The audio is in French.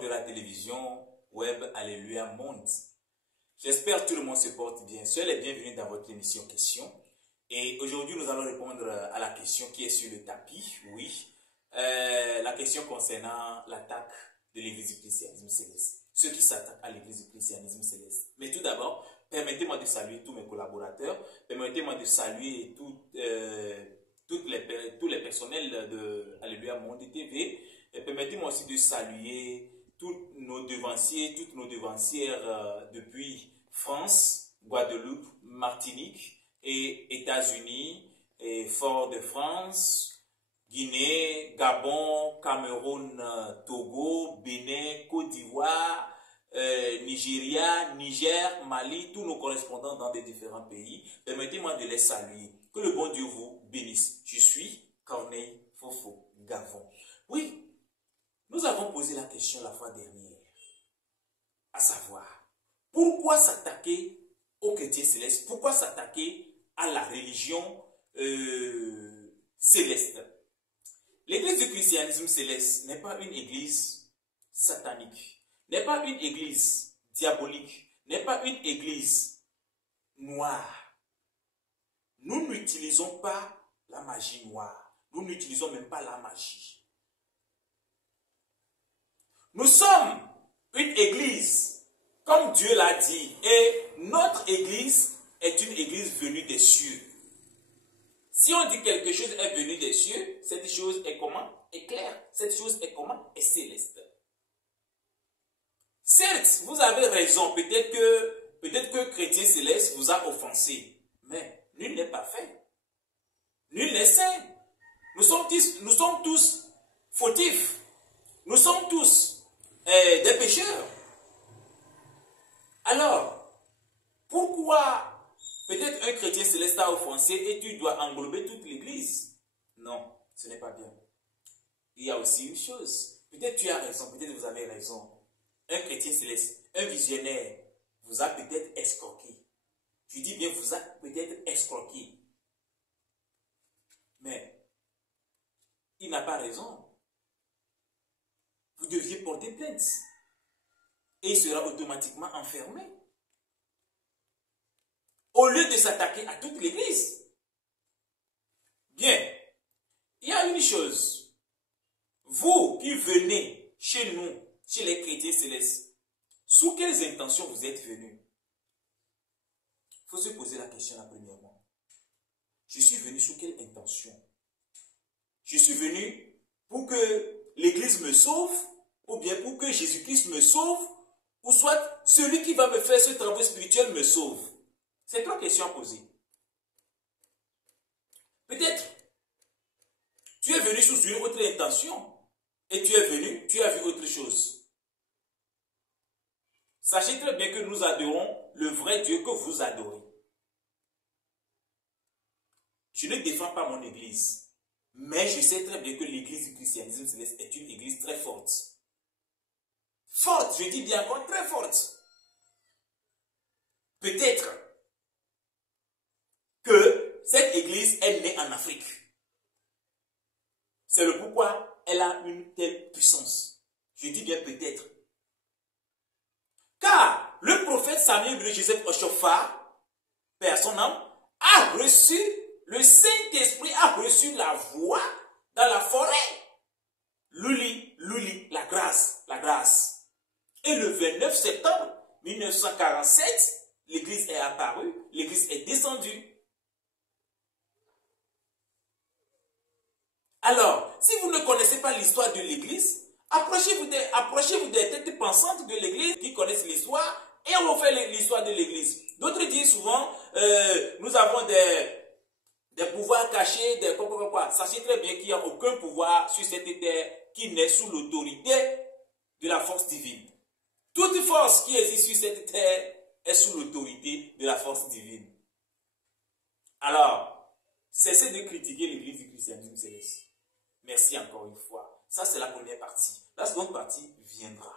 de la télévision web Alléluia Monde. J'espère que tout le monde se porte bien. Soyez les bienvenus dans votre émission Question. Et aujourd'hui, nous allons répondre à la question qui est sur le tapis. Oui, la question concernant l'attaque de l'église du christianisme céleste. Ceux qui s'attaquent à l'église du christianisme céleste. Mais tout d'abord, permettez-moi de saluer tous mes collaborateurs. Permettez-moi de saluer tous les personnels de Alléluia Monde TV. Et permettez-moi aussi de saluer tous nos devanciers, toutes nos devancières depuis France, Guadeloupe, Martinique et États-Unis, et Fort-de-France, Guinée, Gabon, Cameroun, Togo, Bénin, Côte d'Ivoire, Nigeria, Niger, Mali, tous nos correspondants dans des différents pays. Permettez-moi de les saluer. Que le bon Dieu vous bénisse. Je suis Corneille Fofo Gavon. Oui, nous avons posé la question la fois dernière, à savoir, pourquoi s'attaquer aux chrétiens célestes? Pourquoi s'attaquer à la religion céleste? L'église du christianisme céleste n'est pas une église satanique, n'est pas une église diabolique, n'est pas une église noire. Nous n'utilisons pas la magie noire, nous n'utilisons même pas la magie. Nous sommes une église, comme Dieu l'a dit, et notre église est une église venue des cieux. Si on dit quelque chose est venu des cieux, cette chose est comment? Est claire. Cette chose est comment? Est céleste. Certes, vous avez raison, peut-être que chrétien céleste vous a offensé, mais nul n'est parfait. Nul n'est saint. Nous sommes tous fautifs. Nous sommes tous des pécheurs. Alors, pourquoi peut-être un chrétien céleste t'a offensé et tu dois englober toute l'église? Non, ce n'est pas bien. Il y a aussi une chose. Peut-être tu as raison, peut-être vous avez raison. Un chrétien céleste, un visionnaire, vous a peut-être escroqué. Je dis bien, vous a peut-être escroqué. Mais, il n'a pas raison. Vous deviez porter plainte. Et il sera automatiquement enfermé. Au lieu de s'attaquer à toute l'église. Bien. Il y a une chose. Vous qui venez chez nous, chez les chrétiens célestes, sous quelles intentions vous êtes venus? Il faut se poser la question la premièrement. Je suis venu sous quelle intention? Je suis venu pour que l'église me sauve, ou bien pour que Jésus-Christ me sauve, ou soit celui qui va me faire ce travail spirituel me sauve. C'est trois questions à poser. Peut-être, tu es venu sous une autre intention, et tu es venu, tu as vu autre chose. Sachez très bien que nous adorons le vrai Dieu que vous adorez. Je ne défends pas mon église, mais je sais très bien que l'église du christianisme céleste est une église très forte. Forte, je dis bien encore très forte. Peut-être que cette église est née en Afrique. C'est le pourquoi elle a une telle puissance. Je dis bien peut-être. Car le prophète Samuel de Joseph Ochofa, paix à son âme, a reçu, le Saint-Esprit a reçu la voix dans la forêt. Luli, la grâce, la grâce. Et le 29 septembre 1947, l'église est apparue, l'église est descendue. Alors, si vous ne connaissez pas l'histoire de l'église, approchez-vous des têtes pensantes de l'église qui connaissent l'histoire et on va faire l'histoire de l'église. D'autres disent souvent, nous avons des pouvoirs cachés, des quoi. Sachez très bien qu'il n'y a aucun pouvoir sur cette terre qui n'est sous l'autorité de la force divine. Toute force qui existe sur cette terre est sous l'autorité de la force divine. Alors, cessez de critiquer l'église du christianisme céleste. Merci encore une fois. Ça, c'est la première partie. La seconde partie viendra.